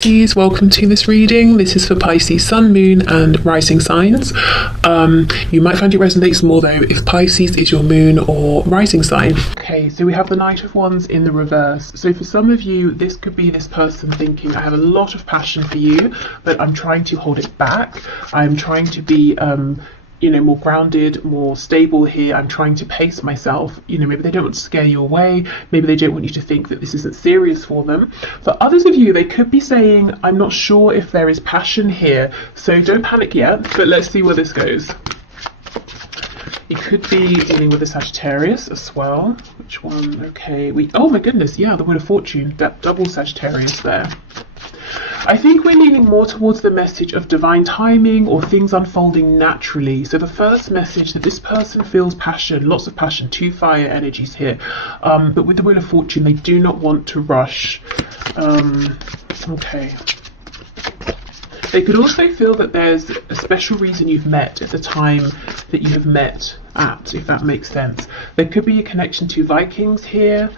Please welcome to this reading. This is for Pisces Sun, Moon and Rising signs. You might find it resonates more though if Pisces is your moon or rising sign. Okay, so we have the Knight of Wands in the reverse. So for some of you, this could be this person thinking, I have a lot of passion for you, but I'm trying to hold it back. I'm trying to be more grounded, more stable here. I'm trying to pace myself. Maybe they don't want to scare you away. Maybe they don't want you to think that this isn't serious for them. For others of you, they could be saying, I'm not sure if there is passion here. So don't panic yet, but let's see where this goes. You could be dealing with a Sagittarius as well. Which one? Okay, oh my goodness, yeah, the Wheel of Fortune, that double Sagittarius there. I think we're leaning more towards the message of divine timing or things unfolding naturally. So the first message that this person feels passion, lots of passion, two fire energies here. But with the Wheel of Fortune, they do not want to rush. Okay. They could also feel that there's a special reason you've met at the time that you have met at, if that makes sense. There could be a connection to Vikings here.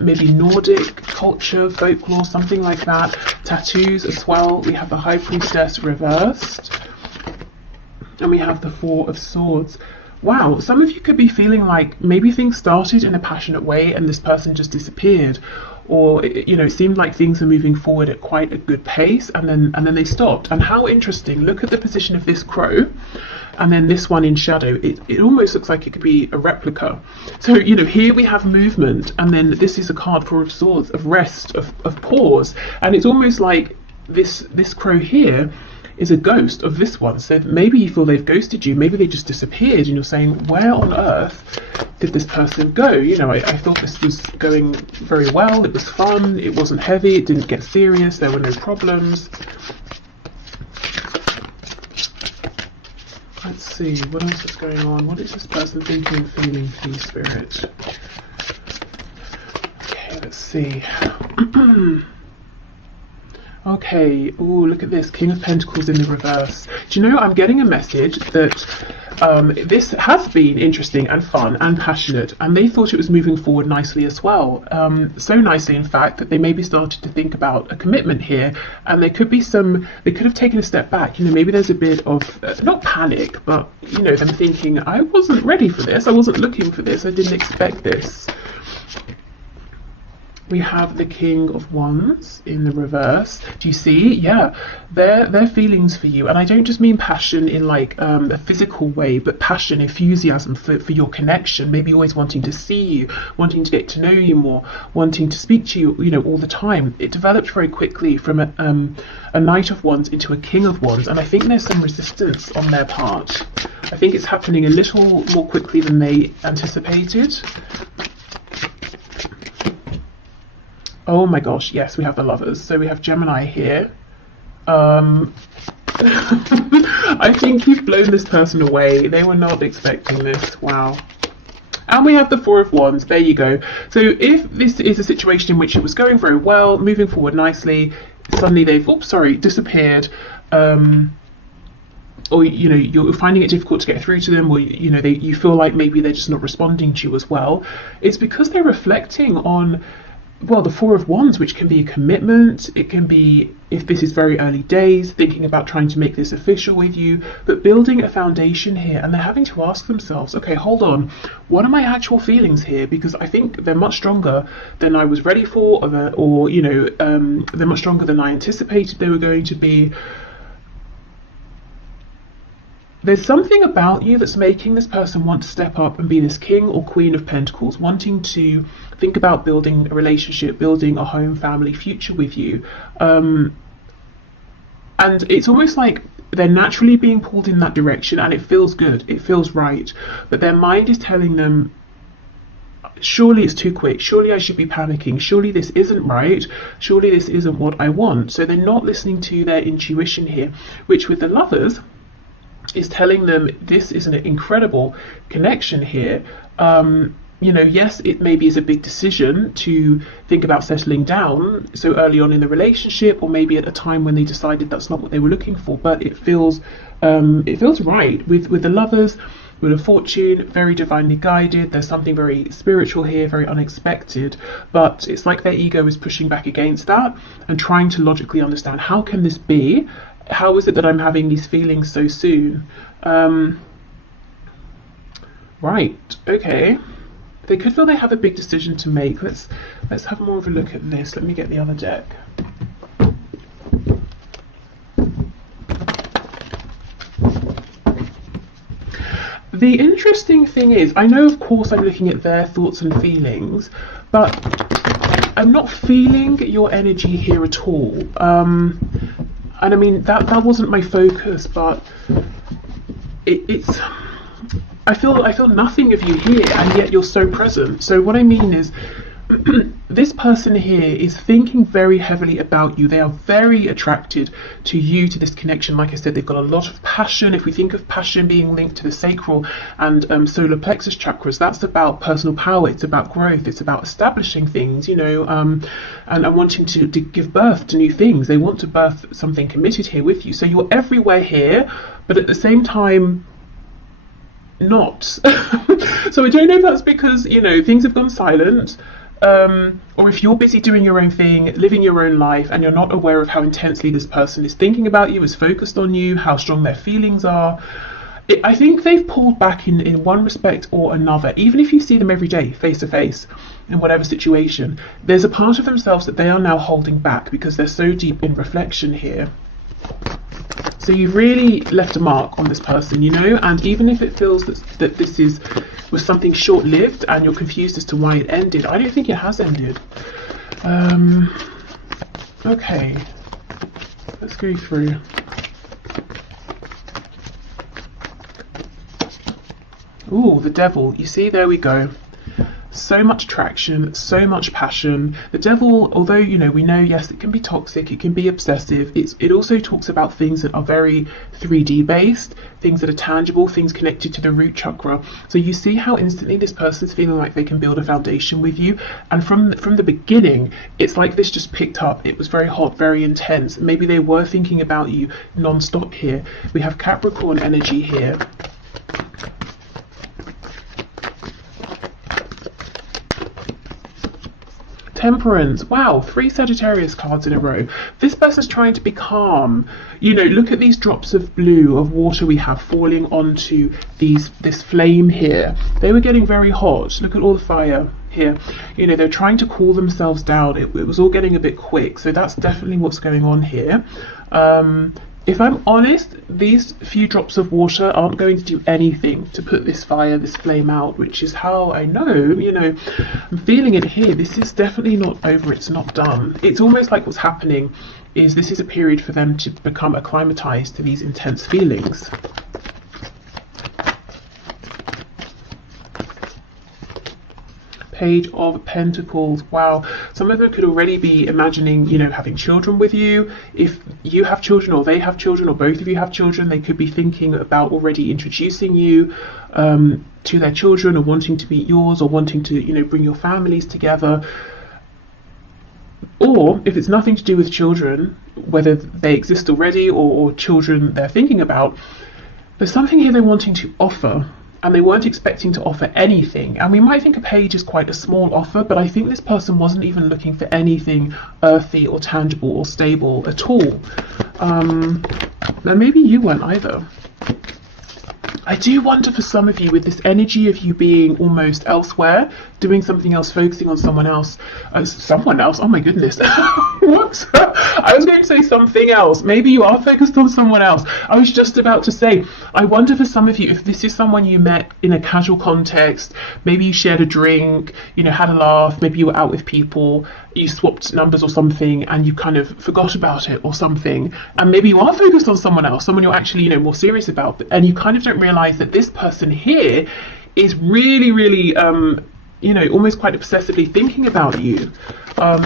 Maybe Nordic culture, folklore, something like that. Tattoos as well. We have the High Priestess reversed. And we have the Four of Swords. Wow, some of you could be feeling like maybe things started in a passionate way and this person just disappeared. Or, it seemed like things are moving forward at quite a good pace and then they stopped. And how interesting, look at the position of this crow and then this one in shadow. It almost looks like it could be a replica. So, here we have movement and then this is a card, Four of Swords, of rest, of pause. And it's almost like this crow here is a ghost of this one. So maybe you feel they've ghosted you, maybe they just disappeared and you're saying, where on earth did this person go? I thought this was going very well, it was fun, it wasn't heavy, it didn't get serious, there were no problems. Let's see, what else is going on? What is this person thinking and feeling, please, Spirit? Okay, let's see. Okay, oh, look at this, King of Pentacles in the reverse. Do you know, I'm getting a message that this has been interesting and fun and passionate, and they thought it was moving forward nicely as well. So nicely, in fact, that they maybe started to think about a commitment here, and they could have taken a step back. Maybe there's a bit of, not panic, but, them thinking, I wasn't ready for this, I wasn't looking for this, I didn't expect this. We have the King of Wands in the reverse. Do you see? Yeah, their feelings for you. And I don't just mean passion in like a physical way, but passion, enthusiasm for your connection. Maybe always wanting to see you, wanting to get to know you more, wanting to speak to you, all the time. It developed very quickly from a Knight of Wands into a King of Wands. And I think there's some resistance on their part. I think it's happening a little more quickly than they anticipated. Oh my gosh, yes, we have the Lovers. So we have Gemini here. I think you've blown this person away. They were not expecting this. Wow. And we have the Four of Wands. There you go. So if this is a situation in which it was going very well, moving forward nicely, suddenly they've, disappeared. Or you're finding it difficult to get through to them, or you feel like maybe they're just not responding to you as well. It's because they're reflecting on, well, the Four of Wands, which can be a commitment. It can be, if this is very early days, thinking about trying to make this official with you, but building a foundation here. And they're having to ask themselves, okay, hold on, what are my actual feelings here? Because I think they're much stronger than I was ready for, they're much stronger than I anticipated they were going to be. There's something about you that's making this person want to step up and be this King or Queen of Pentacles, wanting to think about building a relationship, building a home, family, future with you. And it's almost like they're naturally being pulled in that direction, and it feels good, it feels right. But their mind is telling them, surely it's too quick, surely I should be panicking, surely this isn't right, surely this isn't what I want. So they're not listening to their intuition here, which with the Lovers is telling them this is an incredible connection here. Yes, it maybe is a big decision to think about settling down so early on in the relationship, or maybe at a time when they decided that's not what they were looking for, but it feels right with the Lovers. Wheel of Fortune, very divinely guided. There's something very spiritual here, very unexpected, but it's like their ego is pushing back against that and trying to logically understand, how can this be? How is it that I'm having these feelings so soon? Right, okay. They could feel they have a big decision to make. Let's have more of a look at this. Let me get the other deck. The interesting thing is, I know of course I'm looking at their thoughts and feelings, but I'm not feeling your energy here at all. And I mean, that wasn't my focus, but it's I feel nothing of you here, and yet you're so present. So what I mean is, this person here is thinking very heavily about you. They are very attracted to you, to this connection. Like I said, they've got a lot of passion. If we think of passion being linked to the sacral and solar plexus chakras, that's about personal power. It's about growth. It's about establishing things, you know, and wanting to give birth to new things. They want to birth something committed here with you. So you're everywhere here, but at the same time, not. So I don't know if that's because, you know, things have gone silent, or if you're busy doing your own thing, living your own life, and you're not aware of how intensely this person is thinking about you, is focused on you, how strong their feelings are. I think they've pulled back in one respect or another. Even if you see them every day, face to face, in whatever situation, there's a part of themselves that they are now holding back because they're so deep in reflection here. So you've really left a mark on this person, you know, and even if it feels that this was something short-lived and you're confused as to why it ended, I don't think it has ended. Okay, let's go through. Ooh, the Devil. You see, there we go. So much attraction, so much passion. The Devil, although, you know, we know, yes, it can be toxic, it can be obsessive, it also talks about things that are very 3D based, things that are tangible, things connected to the root chakra. So you see how instantly this person's feeling like they can build a foundation with you, and from the beginning, it's like this just picked up. It was very hot, very intense. Maybe they were thinking about you non-stop here. We have Capricorn energy here. Temperance. Wow, 3 Sagittarius cards in a row. This person's trying to be calm. You know, look at these drops of blue, of water we have falling onto this flame here. They were getting very hot. Look at all the fire here. You know, they're trying to cool themselves down. It was all getting a bit quick. So that's definitely what's going on here. If I'm honest, these few drops of water aren't going to do anything to put this fire, this flame out, which is how I know, you know, I'm feeling it here. This is definitely not over, it's not done. It's almost like what's happening is this is a period for them to become acclimatized to these intense feelings. Page of Pentacles. Wow, some of them could already be imagining, you know, having children with you. If you have children or they have children or both of you have children, they could be thinking about already introducing you to their children, or wanting to meet yours, or wanting to, you know, bring your families together. Or if it's nothing to do with children, whether they exist already or children they're thinking about, there's something here they're wanting to offer, and they weren't expecting to offer anything. And we might think a page is quite a small offer, but I think this person wasn't even looking for anything earthy or tangible or stable at all. And maybe you weren't either. I do wonder for some of you, with this energy of you being almost elsewhere, doing something else, focusing on someone else. Someone else? Oh my goodness. Whoops. I was going to say something else. Maybe you are focused on someone else. I was just about to say, I wonder for some of you, if this is someone you met in a casual context, maybe you shared a drink, you know, had a laugh, maybe you were out with people, you swapped numbers or something, and you kind of forgot about it or something, and maybe you are focused on someone else, someone you're actually, you know, more serious about, and you kind of don't realize that this person here is really, really, you know, almost quite obsessively thinking about you.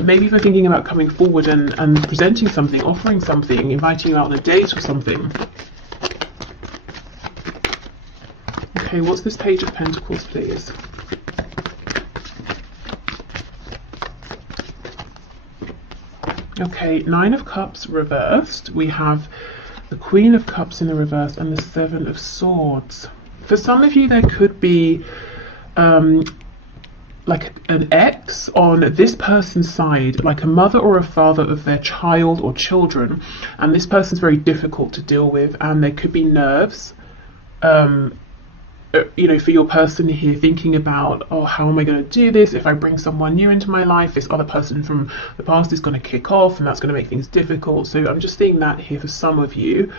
Maybe even thinking about coming forward and presenting something, offering something, inviting you out on a date or something. Okay, what's this Page of Pentacles, please? Okay, 9 of Cups reversed. We have the Queen of Cups in the reverse and the 7 of Swords. For some of you, there could be like an ex on this person's side, like a mother or a father of their child or children, and this person's very difficult to deal with, and there could be nerves, you know, for your person here, thinking about, oh, how am I going to do this? If I bring someone new into my life, this other person from the past is going to kick off, and that's going to make things difficult. So I'm just seeing that here for some of you.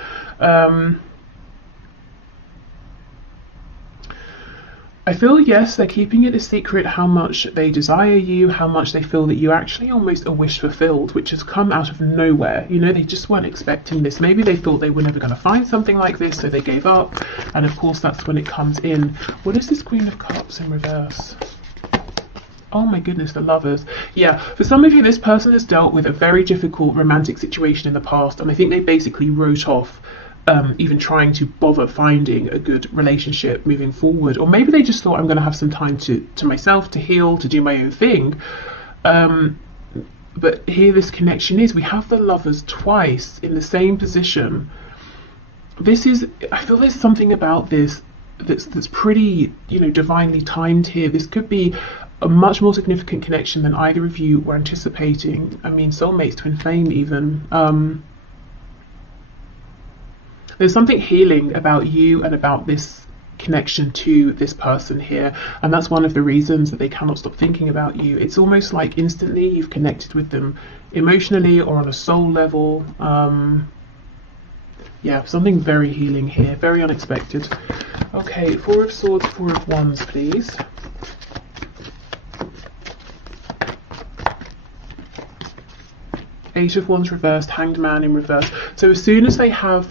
I feel, yes, they're keeping it a secret how much they desire you, how much they feel that you actually almost a wish fulfilled, which has come out of nowhere. You know, they just weren't expecting this. Maybe they thought they were never going to find something like this, so they gave up. And of course, that's when it comes in. What is this Queen of Cups in reverse? Oh my goodness, the Lovers. Yeah, for some of you, this person has dealt with a very difficult romantic situation in the past, and I think they basically wrote off even trying to bother finding a good relationship moving forward. Or maybe they just thought, I'm going to have some time to myself, to heal, to do my own thing. But here this connection is, we have the Lovers twice in the same position. This is, I feel there's something about this that's pretty, you know, divinely timed here. This could be a much more significant connection than either of you were anticipating. I mean, soulmates, twin flame even. There's something healing about you and about this connection to this person here, and that's one of the reasons that they cannot stop thinking about you. It's almost like instantly you've connected with them emotionally or on a soul level. Yeah, something very healing here, very unexpected. Okay, Four of Swords, Four of Wands, please. Eight of Wands reversed, Hanged Man in reverse. So as soon as they have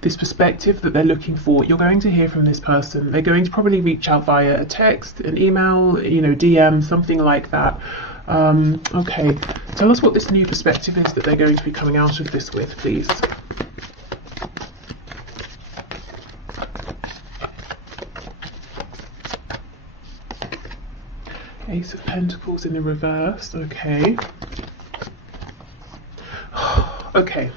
this perspective that they're looking for, you're going to hear from this person. They're going to probably reach out via a text, an email, you know, DM, something like that. Okay, tell us what this new perspective is that they're going to be coming out of this with, please. Ace of Pentacles in the reverse, okay. Okay,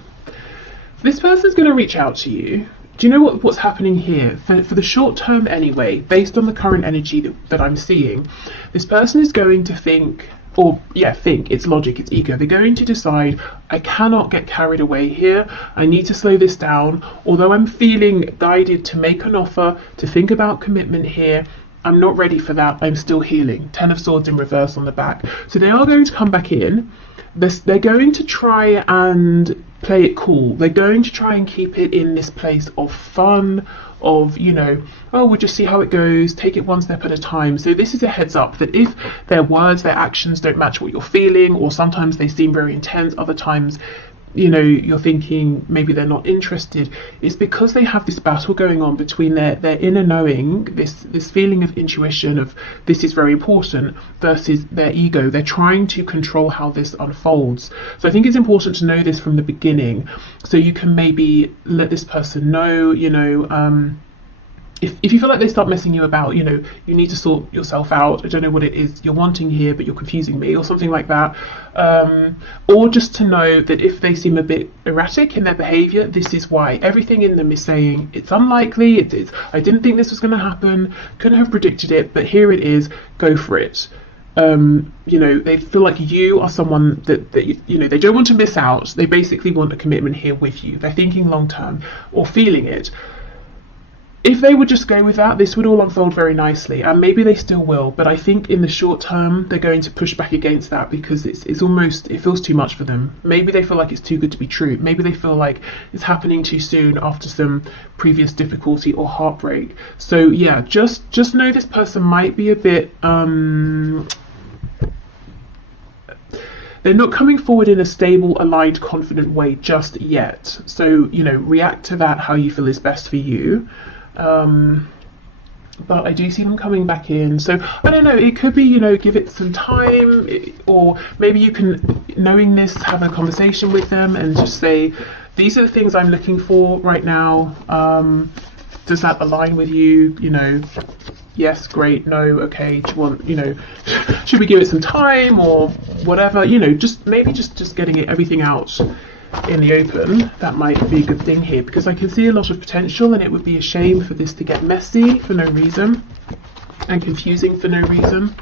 this person's going to reach out to you. Do you know what's happening here? For the short term anyway, based on the current energy that I'm seeing, this person is going to think, it's logic, it's ego. They're going to decide, I cannot get carried away here. I need to slow this down. Although I'm feeling guided to make an offer, to think about commitment here, I'm not ready for that. I'm still healing. 10 of Swords in reverse on the back. So they are going to come back in. They're going to try and play it cool. They're going to try and keep it in this place of fun, of, you know, oh, we'll just see how it goes, take it one step at a time. So this is a heads up that if their words, their actions don't match what you're feeling, or sometimes they seem very intense, other times, you know, you're thinking maybe they're not interested, it's because they have this battle going on between their inner knowing, this feeling of intuition of this is very important, versus their ego. They're trying to control how this unfolds. So I think it's important to know this from the beginning, so you can maybe let this person know, you know, if you feel like they start messing you about, you know, you need to sort yourself out. I don't know what it is you're wanting here, but you're confusing me, or something like that. Or just to know that if they seem a bit erratic in their behavior, this is why. Everything in them is saying it's unlikely, I didn't think this was going to happen, couldn't have predicted it, but here it is, go for it. You know, they feel like you are someone that you know, they don't want to miss out. They basically want a commitment here with you. They're thinking long term, or feeling it. If they would just go with that, this would all unfold very nicely, and maybe they still will, but I think in the short term they're going to push back against that, because it's almost, it feels too much for them. Maybe they feel like it's too good to be true. Maybe they feel like it's happening too soon after some previous difficulty or heartbreak. So yeah, just know this person might be a bit they're not coming forward in a stable, aligned, confident way just yet. So, you know, react to that how you feel is best for you. But I do see them coming back in. So I don't know, it could be, you know, give it some time, or maybe you can, knowing this, have a conversation with them and just say, these are the things I'm looking for right now. Does that align with you? You know, yes, great, no, okay, do you want, you know, should we give it some time or whatever, you know, just maybe just getting everything out in the open, that might be a good thing here, because I can see a lot of potential, and it would be a shame for this to get messy for no reason and confusing for no reason.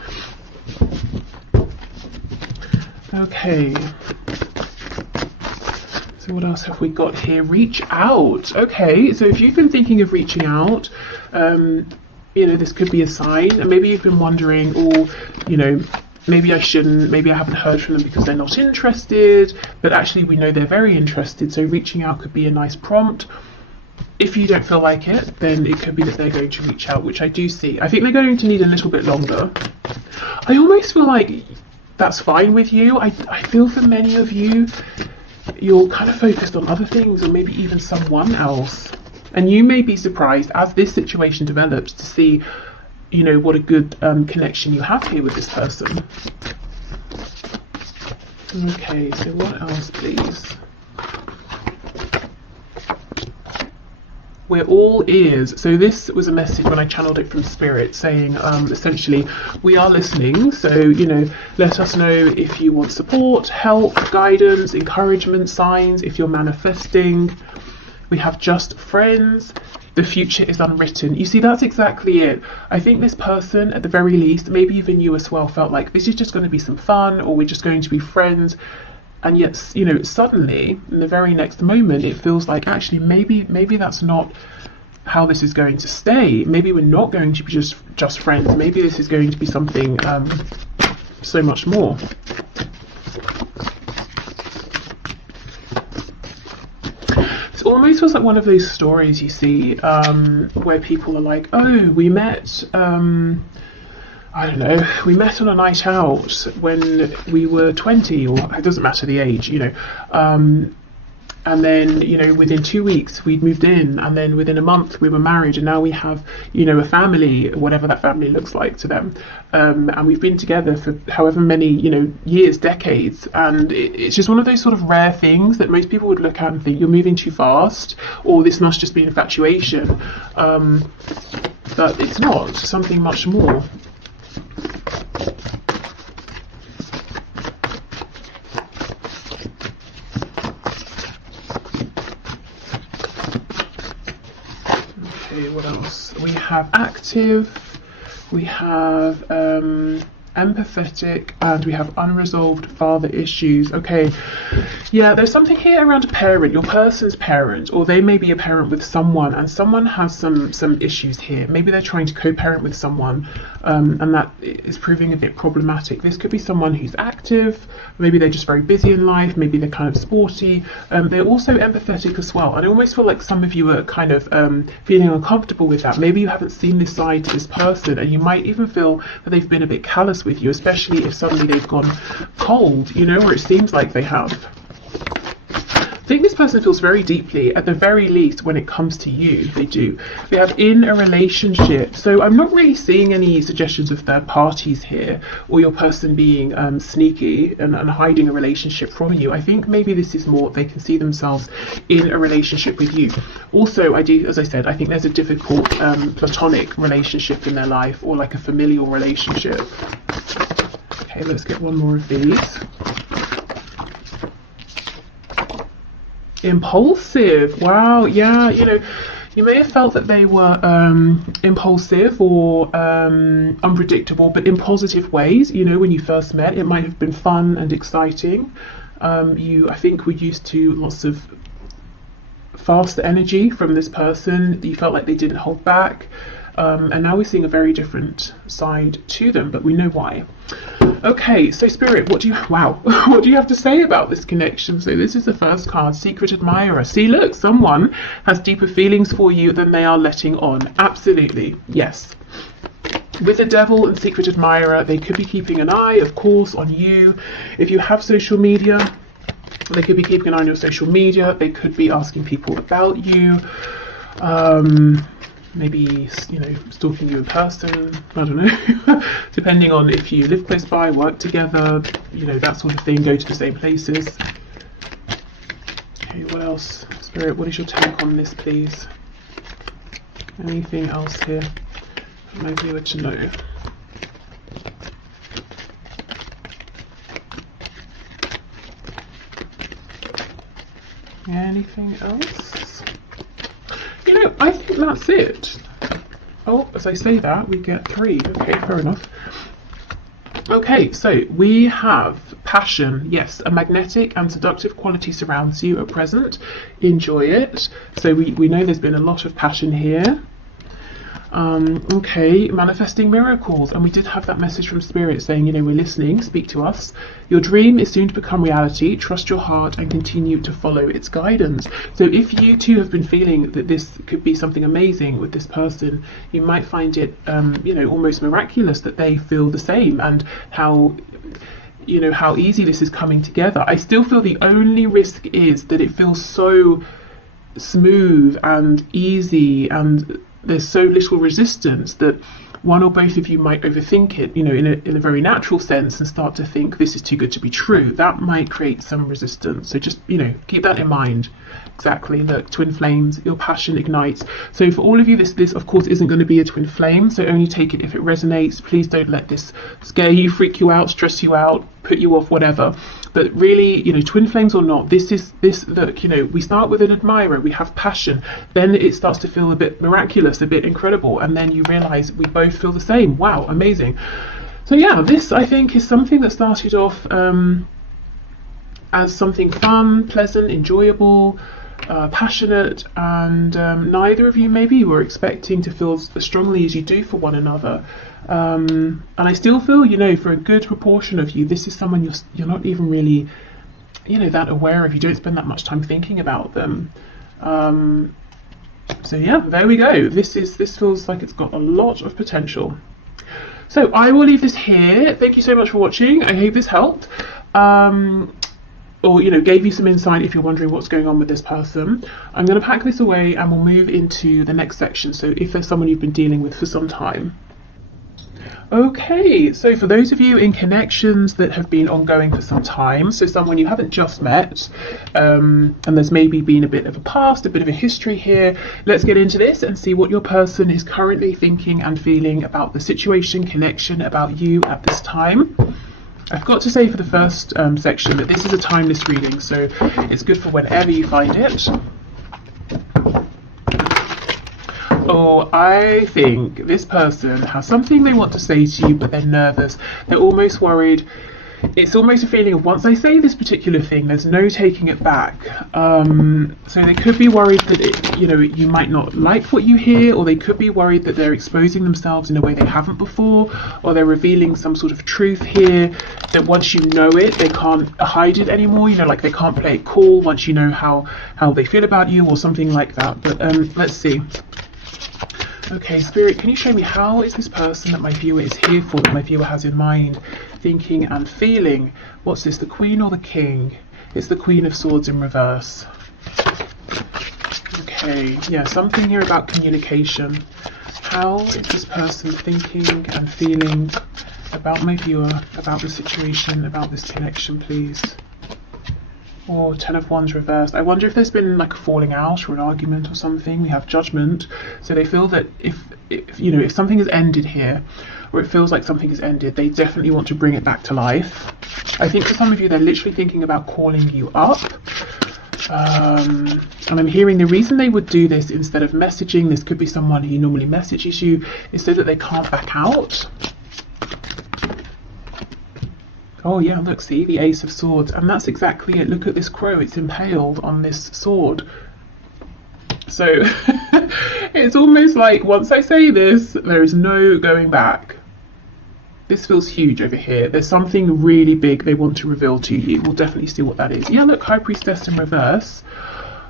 Okay, so what else have we got here? Reach out. Okay, so if you've been thinking of reaching out, you know, this could be a sign. And maybe you've been wondering, oh, you know, maybe I shouldn't, maybe I haven't heard from them because they're not interested, but actually we know they're very interested, so reaching out could be a nice prompt. If you don't feel like it, then it could be that they're going to reach out, which I do see. I think they're going to need a little bit longer. I almost feel like that's fine with you. I feel for many of you, you're kind of focused on other things, or maybe even someone else. And you may be surprised as this situation develops to see, you know, what a good connection you have here with this person. Okay, so what else, please? We're all ears. So this was a message when I channeled it from Spirit, saying essentially, we are listening. So, you know, let us know if you want support, help, guidance, encouragement, signs, if you're manifesting. We have just friends. The future is unwritten. You see, that's exactly it. I think this person, at the very least, maybe even you as well, felt like this is just going to be some fun, or we're just going to be friends. And yet, you know, suddenly, in the very next moment, it feels like actually maybe that's not how this is going to stay. Maybe we're not going to be just friends. Maybe this is going to be something so much more. It almost feels like one of those stories you see where people are like, oh, we met, I don't know, we met on a night out when we were 20, or it doesn't matter the age, you know, and then, you know, within 2 weeks we'd moved in, and then within a month we were married, and now we have, you know, a family, whatever that family looks like to them, and we've been together for however many, you know, years, decades, and it's just one of those sort of rare things that most people would look at and think you're moving too fast, or this must just be infatuation, but it's not. It's something much more. What else? We have active, we have empathetic, and we have unresolved father issues. Okay, yeah, there's something here around a parent, your person's parent, or they may be a parent with someone, and someone has some issues here. Maybe they're trying to co-parent with someone, and that is proving a bit problematic. This could be someone who's active, maybe they're just very busy in life, maybe they're kind of sporty, they're also empathetic as well. And I almost feel like some of you are kind of feeling uncomfortable with that. Maybe you haven't seen this side to this person, and you might even feel that they've been a bit callous with you, especially if suddenly they've gone cold, you know, or it seems like they have. I think this person feels very deeply, at the very least, when it comes to you. They do. They have in a relationship. So I'm not really seeing any suggestions of third parties here, or your person being sneaky and hiding a relationship from you. I think maybe this is more they can see themselves in a relationship with you. Also, I do, as I said, I think there's a difficult platonic relationship in their life, or like a familial relationship. Okay, let's get one more of these. Impulsive. Wow, yeah, you know, you may have felt that they were impulsive or unpredictable, but in positive ways. You know, when you first met, it might have been fun and exciting. You, I think, were used to lots of fast energy from this person. You felt like they didn't hold back. And now we're seeing a very different side to them, but we know why. Okay, so Spirit, what do you have to say about this connection? So this is the first card, Secret Admirer. See, look, someone has deeper feelings for you than they are letting on. Absolutely, yes. With the Devil and Secret Admirer, they could be keeping an eye, of course, on you. If you have social media, they could be keeping an eye on your social media. They could be asking people about you. Maybe, you know, stalking you in person, I don't know, depending on if you live close by, work together, you know, that sort of thing, go to the same places. Okay, what else? Spirit, what is your take on this, please? Anything else here that maybe you were to know? Anything else? You know, I think that's it. Oh, as I say that, we get 3. Okay, fair enough. Okay, so we have passion. Yes, a magnetic and seductive quality surrounds you at present. Enjoy it. So we know there's been a lot of passion here. Okay, manifesting miracles, and we did have that message from Spirit saying, you know, we're listening, speak to us. Your dream is soon to become reality. Trust your heart and continue to follow its guidance. So if you too have been feeling that this could be something amazing with this person, you might find it, you know, almost miraculous that they feel the same, and how, you know, how easy this is coming together. I still feel the only risk is that it feels so smooth and easy, and there's so little resistance that one or both of you might overthink it, you know, in a very natural sense, and start to think this is too good to be true. That might create some resistance. So just, you know, keep that in mind. Exactly. Look, twin flames, your passion ignites. So for all of you, this of course isn't going to be a twin flame, so only take it if it resonates. Please don't let this scare you, freak you out, stress you out, put you off, whatever. But really, you know, twin flames or not, this look, you know, we start with an admirer, we have passion, then it starts to feel a bit miraculous, a bit incredible, and then you realize we both feel the same. Wow, amazing. So yeah, this I think is something that started off as something fun, pleasant, enjoyable, passionate, and neither of you maybe were expecting to feel as strongly as you do for one another. And I still feel, you know, for a good proportion of you, this is someone you're not even really, you know, that aware of. You don't spend that much time thinking about them. So yeah, there we go. This feels like it's got a lot of potential. So I will leave this here. Thank you so much for watching. I hope this helped. Or, you know, gave you some insight if you're wondering what's going on with this person. I'm going to pack this away and we'll move into the next section. So if there's someone you've been dealing with for some time. Okay, so for those of you in connections that have been ongoing for some time, so someone you haven't just met, and there's maybe been a bit of a past, a bit of a history here, let's get into this and see what your person is currently thinking and feeling about the situation, connection, about you at this time. I've got to say for the first section that this is a timeless reading, so it's good for whenever you find it. Oh, I think this person has something they want to say to you, but they're nervous. They're almost worried. It's almost a feeling of, once I say this particular thing, there's no taking it back. So they could be worried that you know, you might not like what you hear, or they could be worried that they're exposing themselves in a way they haven't before, or they're revealing some sort of truth here that once you know it, they can't hide it anymore. You know, like they can't play it cool once you know how they feel about you, or something like that. But let's see. Okay, Spirit, can you show me how is this person that my viewer is here for, that my viewer has in mind, thinking and feeling? What's this, the Queen or the King? It's the Queen of Swords in reverse. Okay, yeah, something here about communication. How is this person thinking and feeling about my viewer, about the situation, about this connection, please? Or Ten of Wands reversed. I wonder if there's been like a falling out or an argument or something. We have Judgment. So they feel that if you know, if something has ended here, or it feels like something has ended, they definitely want to bring it back to life. I think for some of you, they're literally thinking about calling you up. And I'm hearing the reason they would do this instead of messaging, this could be someone who normally messages you, is so that they can't back out. Oh yeah, look, see, the Ace of Swords, and that's exactly it. Look at this crow, it's impaled on this sword. So it's almost like, once I say this, there is no going back. This feels huge over here. There's something really big they want to reveal to you. We'll definitely see what that is. Yeah, look, High Priestess in reverse.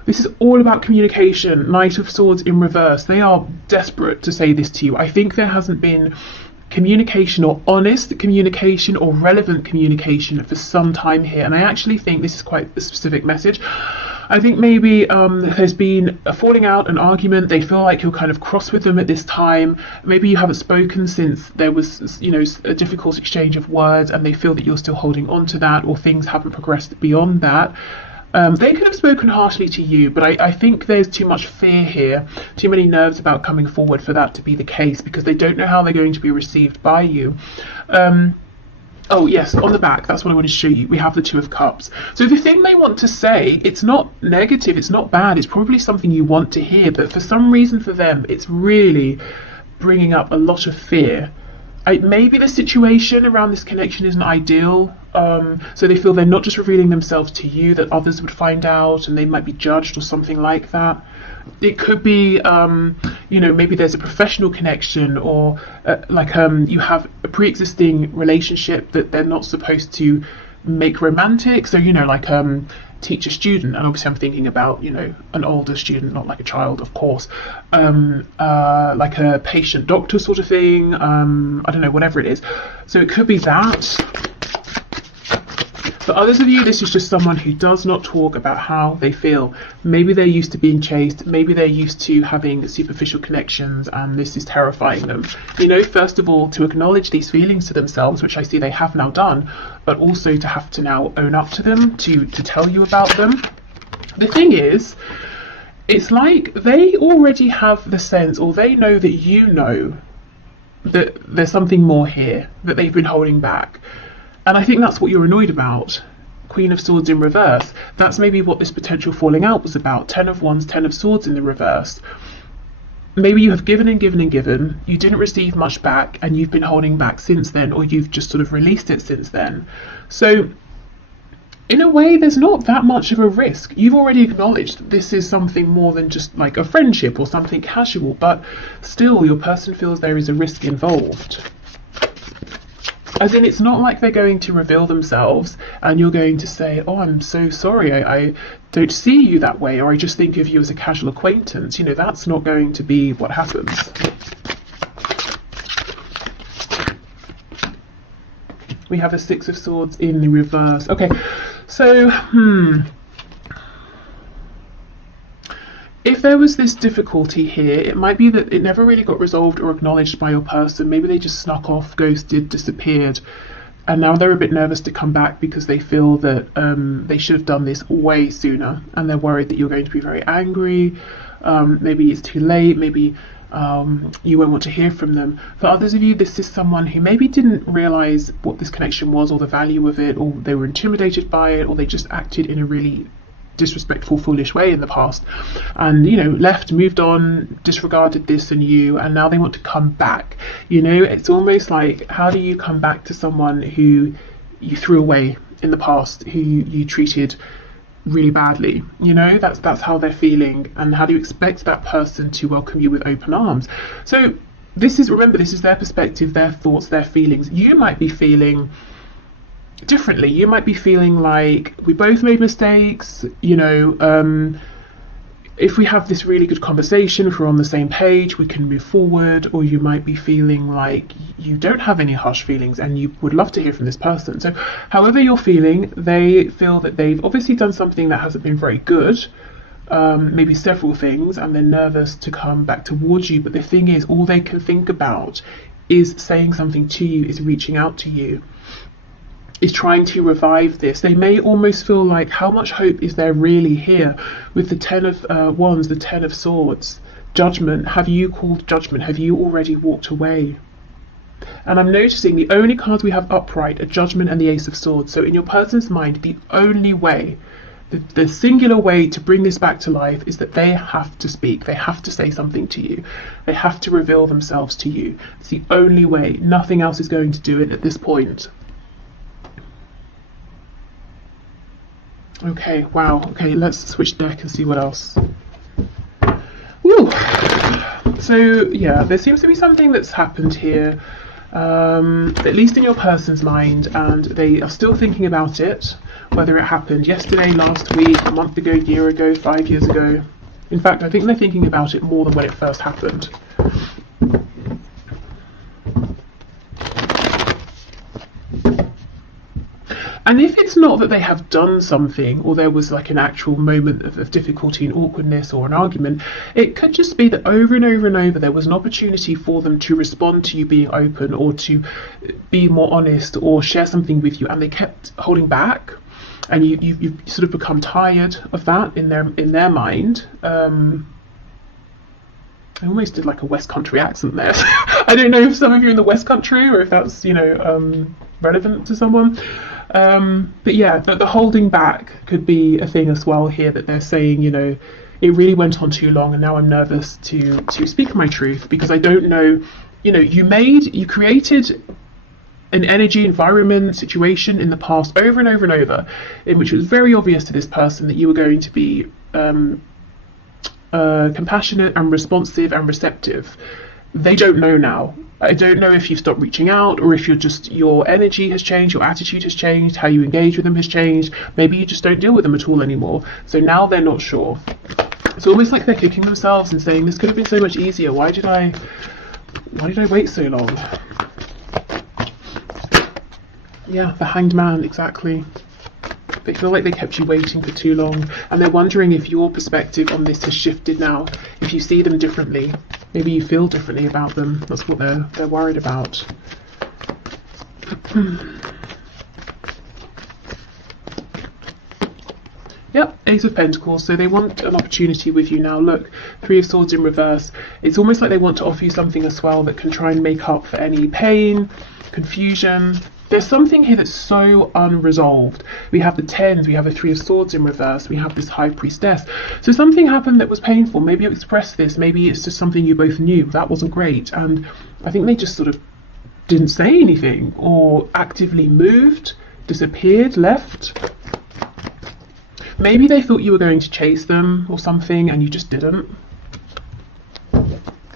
This is all about communication. Knight of Swords in reverse. They are desperate to say this to you. I think there hasn't been communication, or honest communication, or relevant communication for some time here, and I actually think this is quite a specific message. I think maybe there's been a falling out, an argument. They feel like you're kind of cross with them at this time. Maybe you haven't spoken since there was, you know, a difficult exchange of words, and they feel that you're still holding on to that, or things haven't progressed beyond that. They could have spoken harshly to you, but I think there's too much fear here, too many nerves about coming forward for that to be the case, because they don't know how they're going to be received by you. Oh yes, on the back, that's what I wanted to show you. We have the Two of Cups. So the thing they want to say, it's not negative, it's not bad, it's probably something you want to hear, but for some reason for them, it's really bringing up a lot of fear. Maybe the situation around this connection isn't ideal, so they feel they're not just revealing themselves to you, that others would find out and they might be judged or something like that. It could be, maybe there's a professional connection, or you have a pre-existing relationship that they're not supposed to make romantic. So, teacher student, and obviously I'm thinking about, an older student, not like a child, of course, like a patient doctor sort of thing, I don't know, whatever it is. So it could be that. For others of you, this is just someone who does not talk about how they feel. Maybe they're used to being chased, maybe they're used to having superficial connections, and this is terrifying them. First of all, to acknowledge these feelings to themselves, which I see they have now done, but also to have to now own up to them, to tell you about them. The thing is, it's like they already have the sense, or they know that you know that there's something more here, that they've been holding back. And I think that's what you're annoyed about. Queen of Swords in reverse. That's maybe what this potential falling out was about. 10 of Wands, 10 of Swords in the reverse. Maybe you have given and given and given. You didn't receive much back, and you've been holding back since then, or you've just sort of released it since then. So in a way, there's not that much of a risk. You've already acknowledged that this is something more than just like a friendship or something casual, but still your person feels there is a risk involved. As in, it's not like they're going to reveal themselves and you're going to say, oh, I'm so sorry, I don't see you that way, or I just think of you as a casual acquaintance. That's not going to be what happens. We have a Six of Swords in the reverse. Okay, so, if there was this difficulty here, it might be that it never really got resolved or acknowledged by your person. Maybe they just snuck off, ghosted, disappeared, and now they're a bit nervous to come back because they feel that they should have done this way sooner, and they're worried that you're going to be very angry. Maybe it's too late, maybe you won't want to hear from them. For others of you, this is someone who maybe didn't realise what this connection was or the value of it, or they were intimidated by it, or they just acted in a really disrespectful, foolish way in the past, and left, moved on, disregarded this and you, and now they want to come back. It's almost like, how do you come back to someone who you threw away in the past, who you treated really badly? That's how they're feeling, and how do you expect that person to welcome you with open arms? So remember, this is their perspective, their thoughts, their feelings. You might be feeling differently. You might be feeling like, we both made mistakes, if we have this really good conversation, if we're on the same page, we can move forward. Or you might be feeling like you don't have any harsh feelings and you would love to hear from this person. So however you're feeling, they feel that they've obviously done something that hasn't been very good, maybe several things, and they're nervous to come back towards you. But the thing is, all they can think about is saying something to you, is reaching out to you, is trying to revive this. They may almost feel like, how much hope is there really here? With the 10 of Wands, the 10 of Swords, Judgment. Have you called judgment? Have you already walked away? And I'm noticing the only cards we have upright are Judgment and the Ace of Swords. So in your person's mind, the only way, the singular way to bring this back to life is that they have to speak. They have to say something to you. They have to reveal themselves to you. It's the only way. Nothing else is going to do it at this point. Okay, wow. Okay, let's switch deck and see what else. Woo! So, yeah, there seems to be something that's happened here, at least in your person's mind, and they are still thinking about it, whether it happened yesterday, last week, a month ago, year ago, 5 years ago. In fact, I think they're thinking about it more than when it first happened. And if it's not that they have done something, or there was like an actual moment of difficulty and awkwardness or an argument, it could just be that over and over and over there was an opportunity for them to respond to you being open, or to be more honest, or share something with you, and they kept holding back, and you've sort of become tired of that in their mind. I almost did like a West Country accent there. I don't know if some of you are in the West Country or if that's, you know, relevant to someone. But yeah, the holding back could be a thing as well here, that they're saying, you know, it really went on too long and now I'm nervous to speak my truth, because I don't know, you know, you created an energy, environment, situation in the past over and over and over, in which it was very obvious to this person that you were going to be compassionate and responsive and receptive. They don't know now. I don't know if you've stopped reaching out, or if your energy has changed, your attitude has changed, how you engage with them has changed. Maybe you just don't deal with them at all anymore. So now they're not sure. It's almost like they're kicking themselves and saying, this could have been so much easier. Why did I wait so long? Yeah, the Hanged Man, exactly. They feel like they kept you waiting for too long, and they're wondering if your perspective on this has shifted now, if you see them differently. Maybe you feel differently about them. That's what they're worried about. Yep, Ace of Pentacles. So they want an opportunity with you now. Look, Three of Swords in reverse. It's almost like they want to offer you something as well that can try and make up for any pain, confusion. There's something here that's so unresolved. We have the Tens, we have the Three of Swords in reverse, we have this High Priestess. So something happened that was painful. Maybe you expressed this, maybe it's just something you both knew. That wasn't great. And I think they just sort of didn't say anything, or actively moved, disappeared, left. Maybe they thought you were going to chase them or something and you just didn't.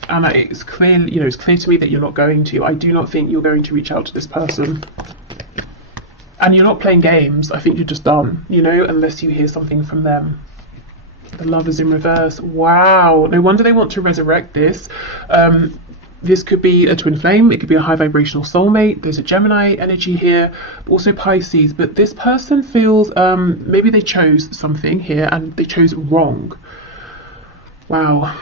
And it's clear, you know, it's clear to me that you're not going to. I do not think you're going to reach out to this person. And you're not playing games. I think you're just done, you know, unless you hear something from them. The Lovers in reverse. Wow. No wonder they want to resurrect this. This could be a twin flame. It could be a high vibrational soulmate. There's a Gemini energy here, also Pisces. But this person feels maybe they chose something here and they chose wrong. Wow.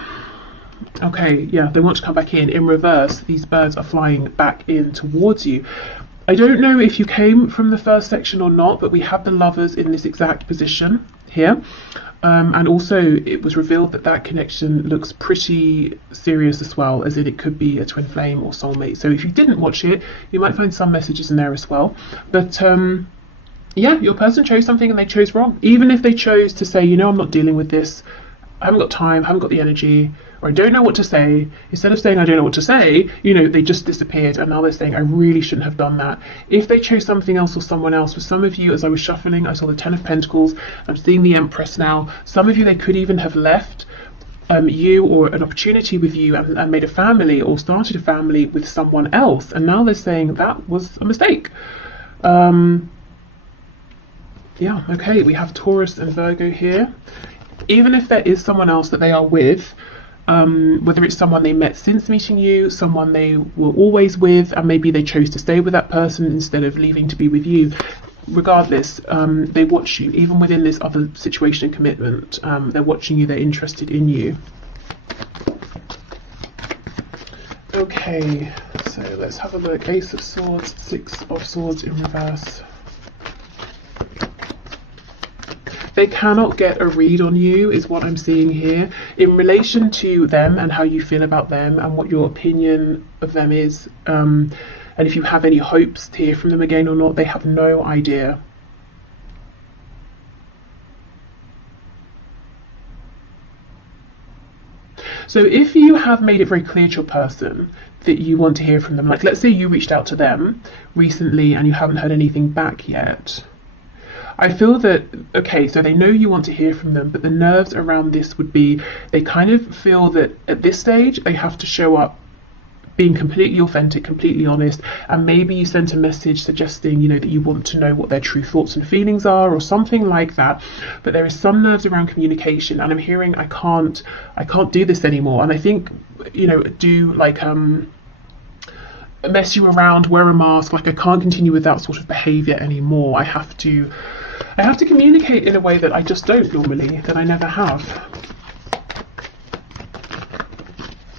Okay, yeah, they want to come back in. In reverse, these birds are flying back in towards you. I don't know if you came from the first section or not, but we have the Lovers in this exact position here. And also it was revealed that that connection looks pretty serious as well, as in it could be a twin flame or soulmate. So if you didn't watch it, you might find some messages in there as well. But yeah, your person chose something and they chose wrong. Even if they chose to say, you know, I'm not dealing with this, I haven't got time, haven't got the energy, or I don't know what to say. Instead of saying I don't know what to say, you know, they just disappeared, and now they're saying I really shouldn't have done that. If they chose something else or someone else, for some of you, as I was shuffling, I saw the Ten of Pentacles, I'm seeing the Empress now. Some of you, they could even have left you or an opportunity with you and made a family or started a family with someone else, and now they're saying that was a mistake. Yeah, okay, we have Taurus and Virgo here. Even if there is someone else that they are with, whether it's someone they met since meeting you, someone they were always with, and maybe they chose to stay with that person instead of leaving to be with you, regardless, they watch you. Even within this other situation and commitment, they're watching you, they're interested in you. Okay, so let's have a look. Ace of Swords, Six of Swords in reverse. They cannot get a read on you, is what I'm seeing here, in relation to them and how you feel about them and what your opinion of them is. And if you have any hopes to hear from them again or not, they have no idea. So if you have made it very clear to your person that you want to hear from them, like let's say you reached out to them recently and you haven't heard anything back yet, I feel that, okay, so they know you want to hear from them, but the nerves around this would be, they kind of feel that at this stage they have to show up being completely authentic, completely honest, and maybe you sent a message suggesting, you know, that you want to know what their true thoughts and feelings are or something like that. But there is some nerves around communication, and I'm hearing I can't do this anymore. And I think, you know, do like mess you around, wear a mask, like I can't continue with that sort of behavior anymore. I have to communicate in a way that I just don't normally, that I never have.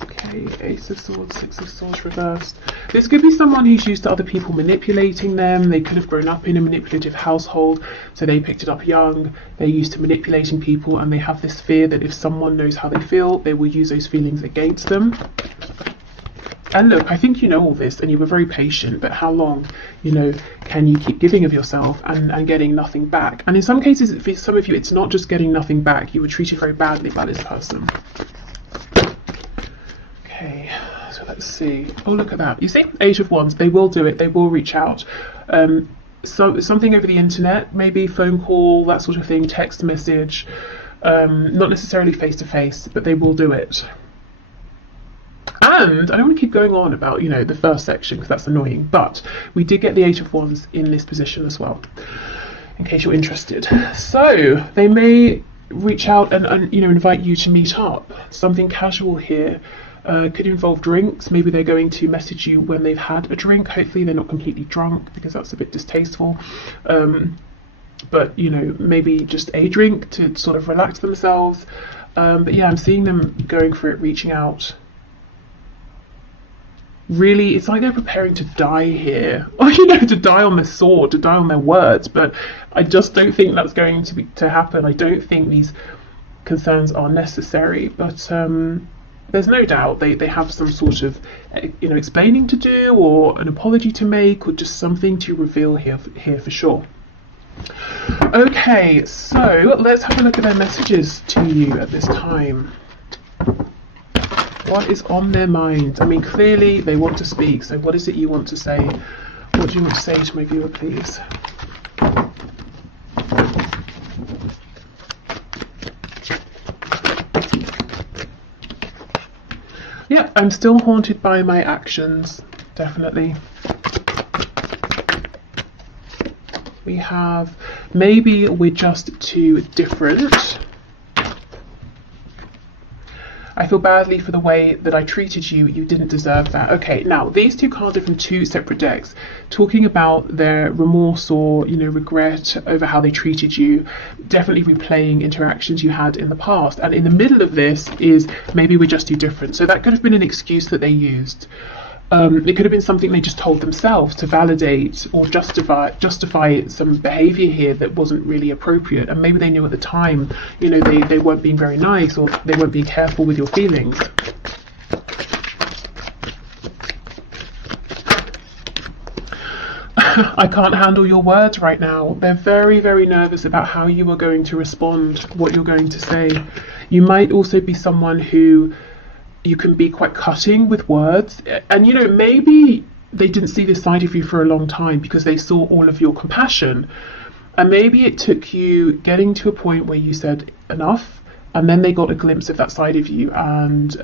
Okay, Ace of Swords, Six of Swords reversed. This could be someone who's used to other people manipulating them. They could have grown up in a manipulative household, so they picked it up young. They're used to manipulating people, and they have this fear that if someone knows how they feel, they will use those feelings against them. And look, I think you know all this and you were very patient, but how long, you know, can you keep giving of yourself and getting nothing back? And in some cases, for some of you, it's not just getting nothing back. You were treated very badly by this person. Okay, so let's see. Oh, look at that. You see, Eight of Wands, they will do it. They will reach out. So something over the internet, maybe phone call, that sort of thing, text message, not necessarily face to face, but they will do it. And I don't want to keep going on about, you know, the first section because that's annoying, but we did get the Eight of Wands in this position as well, in case you're interested. So they may reach out and you know, invite you to meet up. Something casual here. Could involve drinks. Maybe they're going to message you when they've had a drink. Hopefully they're not completely drunk because that's a bit distasteful. But you know, maybe just a drink to sort of relax themselves. But yeah, I'm seeing them going for it, reaching out. Really, it's like they're preparing to die here, or you know, to die on their sword, to die on their words. But I just don't think that's going to happen. I don't think these concerns are necessary. But there's no doubt they have some sort of, you know, explaining to do, or an apology to make, or just something to reveal here for sure. Okay, so let's have a look at their messages to you at this time. What is on their mind? I mean, clearly they want to speak, so what is it you want to say? What do you want to say to my viewer, please? Yeah, I'm still haunted by my actions, definitely. We have, maybe we're just too different. I feel badly for the way that I treated you. You didn't deserve that. Okay, now these two cards are from two separate decks, talking about their remorse or, you know, regret over how they treated you, definitely replaying interactions you had in the past. And in the middle of this is maybe we're just too different. So that could have been an excuse that they used. It could have been something they just told themselves to validate or justify some behavior here that wasn't really appropriate, and maybe they knew at the time, you know, they weren't being very nice, or they weren't being careful with your feelings. I can't handle your words right now. They're very, very nervous about how you are going to respond, what you're going to say. You might also be someone who you can be quite cutting with words, and you know, maybe they didn't see this side of you for a long time because they saw all of your compassion, and maybe it took you getting to a point where you said enough, and then they got a glimpse of that side of you, and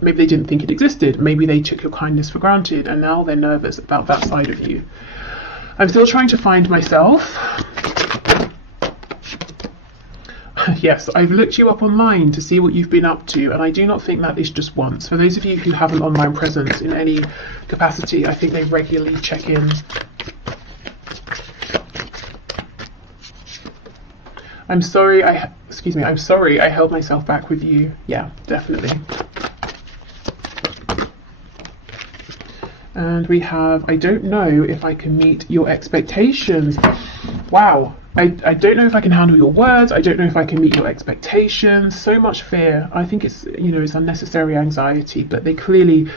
maybe they didn't think it existed. Maybe they took your kindness for granted, and now they're nervous about that side of you. I'm still trying to find myself. Yes, I've looked you up online to see what you've been up to, and I do not think that is just once. For those of you who have an online presence in any capacity, I think they regularly check in. I'm sorry, I'm sorry I held myself back with you. Yeah, definitely. And we have, I don't know if I can meet your expectations. Wow. I don't know if I can handle your words. I don't know if I can meet your expectations. So much fear. I think it's, you know, it's unnecessary anxiety, but they clearly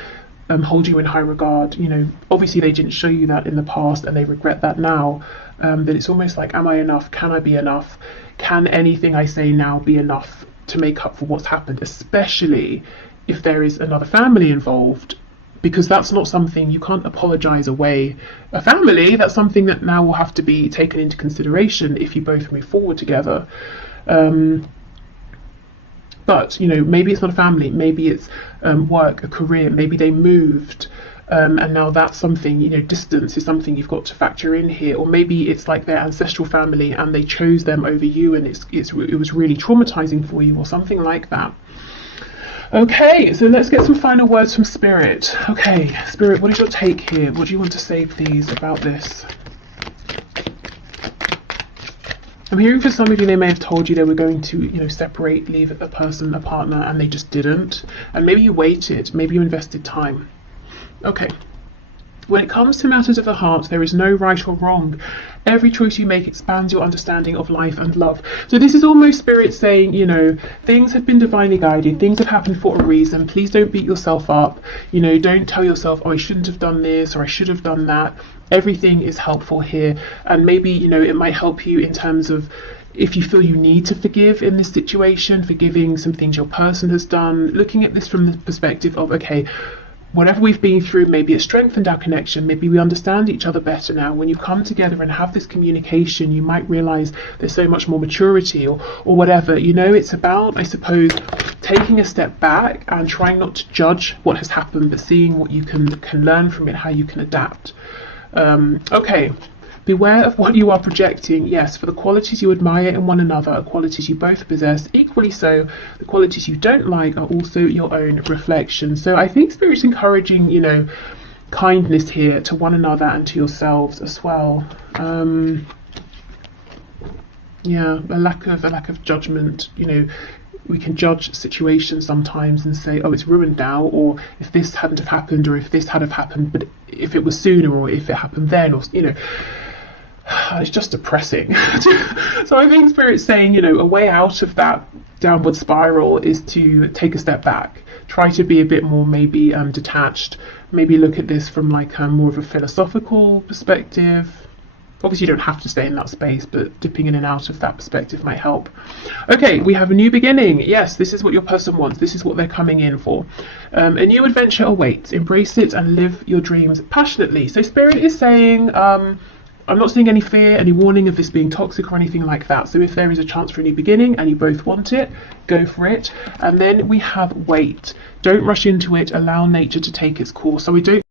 hold you in high regard. You know, obviously they didn't show you that in the past and they regret that now. But it's almost like, am I enough? Can I be enough? Can anything I say now be enough to make up for what's happened? Especially if there is another family involved. Because that's not something, you can't apologize away a family. That's something that now will have to be taken into consideration if you both move forward together. But, you know, maybe it's not a family, maybe it's work, a career, maybe they moved, and now that's something, you know, distance is something you've got to factor in here. Or maybe it's like their ancestral family and they chose them over you, and it was really traumatizing for you, or something like that. Okay, so let's get some final words from Spirit. Okay, Spirit, what is your take here? What do you want to say, please, about this? I'm hearing for some of you, they may have told you they were going to, you know, separate, leave a person, a partner, and they just didn't. And maybe you waited, maybe you invested time. Okay. When it comes to matters of the heart, there is no right or wrong. Every choice you make expands your understanding of life and love. So this is almost Spirit saying, you know, things have been divinely guided, things have happened for a reason. Please don't beat yourself up. You know, don't tell yourself, oh, I shouldn't have done this or I should have done that. Everything is helpful here. And maybe, you know, it might help you in terms of if you feel you need to forgive in this situation, forgiving some things your person has done, looking at this from the perspective of, okay, whatever we've been through, maybe it strengthened our connection, maybe we understand each other better now. When you come together and have this communication, you might realize there's so much more maturity or whatever. You know, it's about, I suppose, taking a step back and trying not to judge what has happened, but seeing what you can learn from it, how you can adapt. Okay. Beware of what you are projecting. Yes, for the qualities you admire in one another are qualities you both possess. Equally so, the qualities you don't like are also your own reflection. So I think Spirit's encouraging, you know, kindness here to one another and to yourselves as well. Yeah, a lack of judgment. You know, we can judge situations sometimes and say, oh, it's ruined now, or if this hadn't have happened, or if this had have happened, but if it was sooner, or if it happened then, or, you know, it's just depressing. So I think Spirit's saying, you know, a way out of that downward spiral is to take a step back, try to be a bit more maybe detached, maybe look at this from like more of a philosophical perspective. Obviously you don't have to stay in that space, but dipping in and out of that perspective might help. Okay, we have a new beginning. Yes, this is what your person wants. This is what they're coming in for. A new adventure awaits. Embrace it and live your dreams passionately. So Spirit is saying, I'm not seeing any fear, any warning of this being toxic or anything like that. So if there is a chance for a new beginning and you both want it, go for it. And then we have wait. Don't rush into it. Allow nature to take its course. So we don't